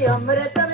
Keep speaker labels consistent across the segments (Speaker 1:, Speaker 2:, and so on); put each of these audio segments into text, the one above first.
Speaker 1: I hombre tan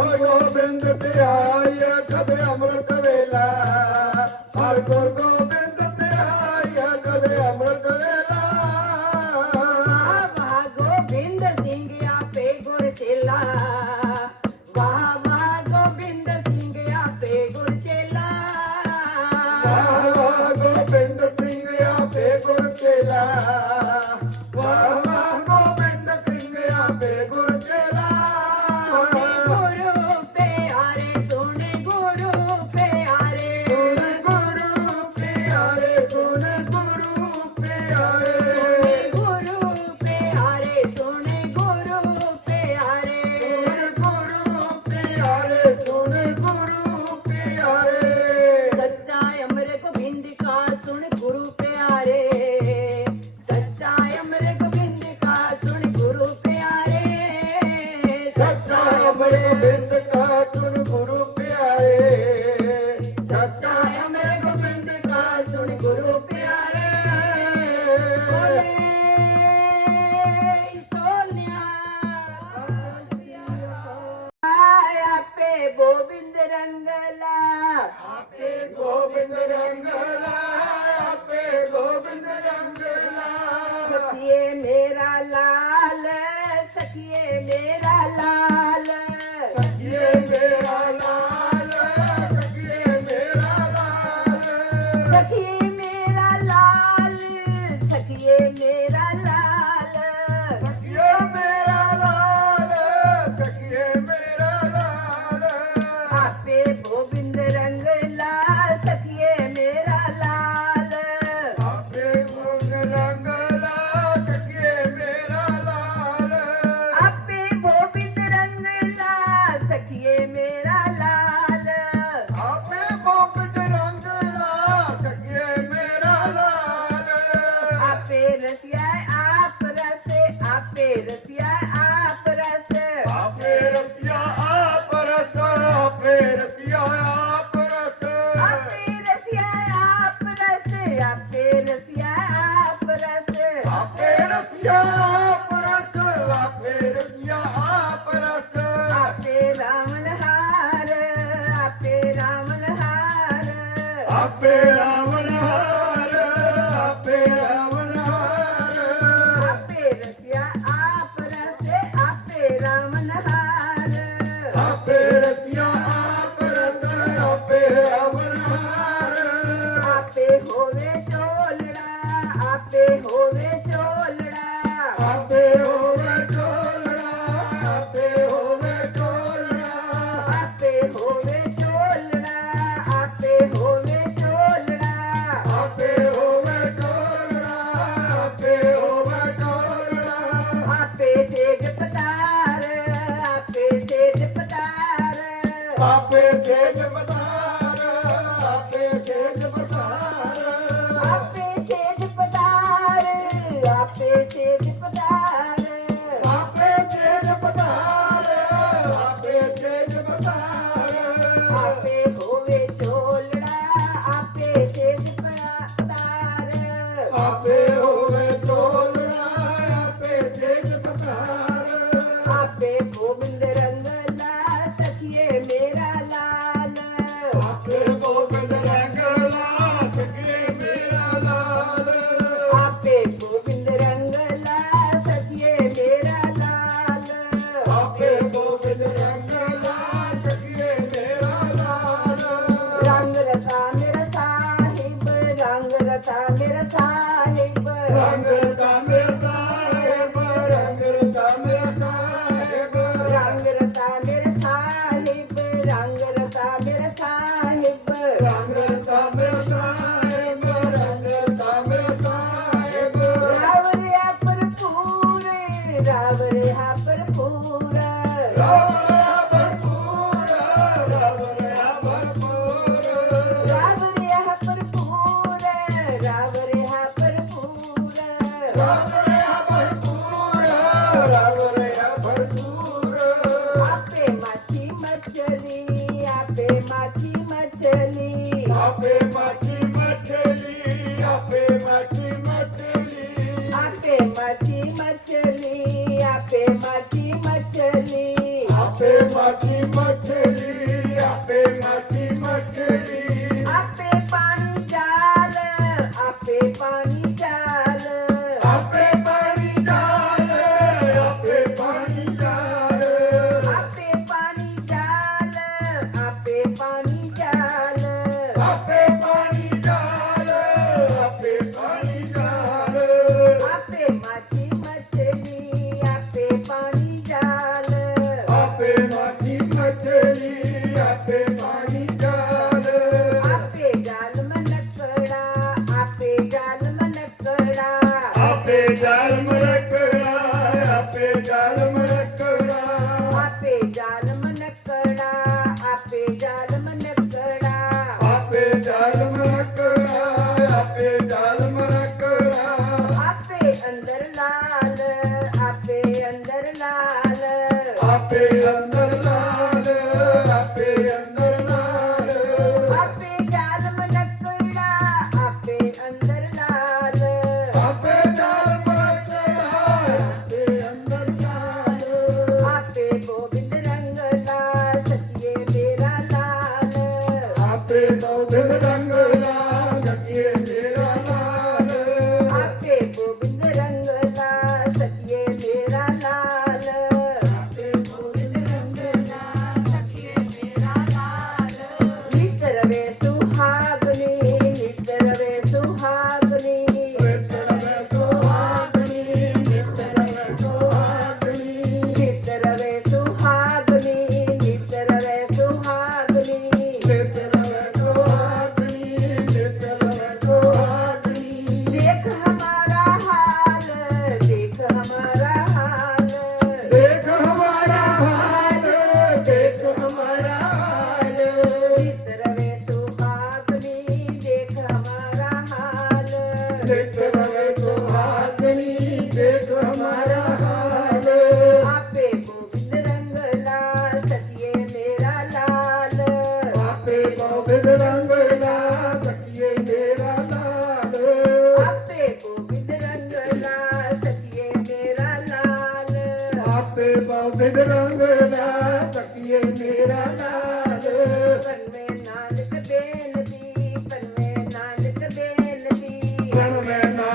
Speaker 2: भगो बिंद प्यार
Speaker 1: Cinderella. मती मछली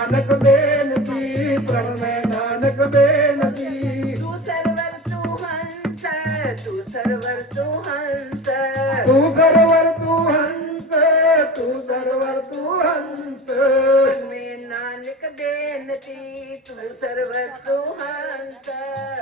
Speaker 2: नानक बेनती प्रण में नानक बेनती
Speaker 1: तू सरवर तू हंस तू सरवर तू हंस।
Speaker 2: तू सरवर तू हंस तू सरवर तू हंस।
Speaker 1: में नानक देनती तू सरवर तू हंस।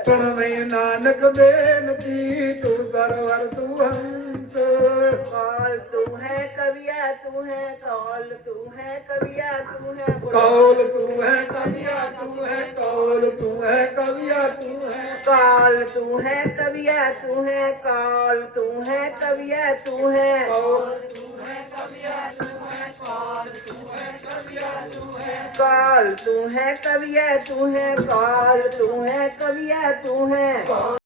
Speaker 2: सुन में नानक बेनती तू सरवर तू हंस। कौल
Speaker 1: तू है कविया तू है कौल तू है कविया तू है
Speaker 2: कौल तू है कविया तू है कौल तू है कविया तू है
Speaker 1: कौल तू है कविया तू है कौल तू है कविया तू है
Speaker 2: कौल तू है कविया तू है कौल तू है कविया तू है
Speaker 1: कौल तू है कविया तू है कौल तू है कविया तू है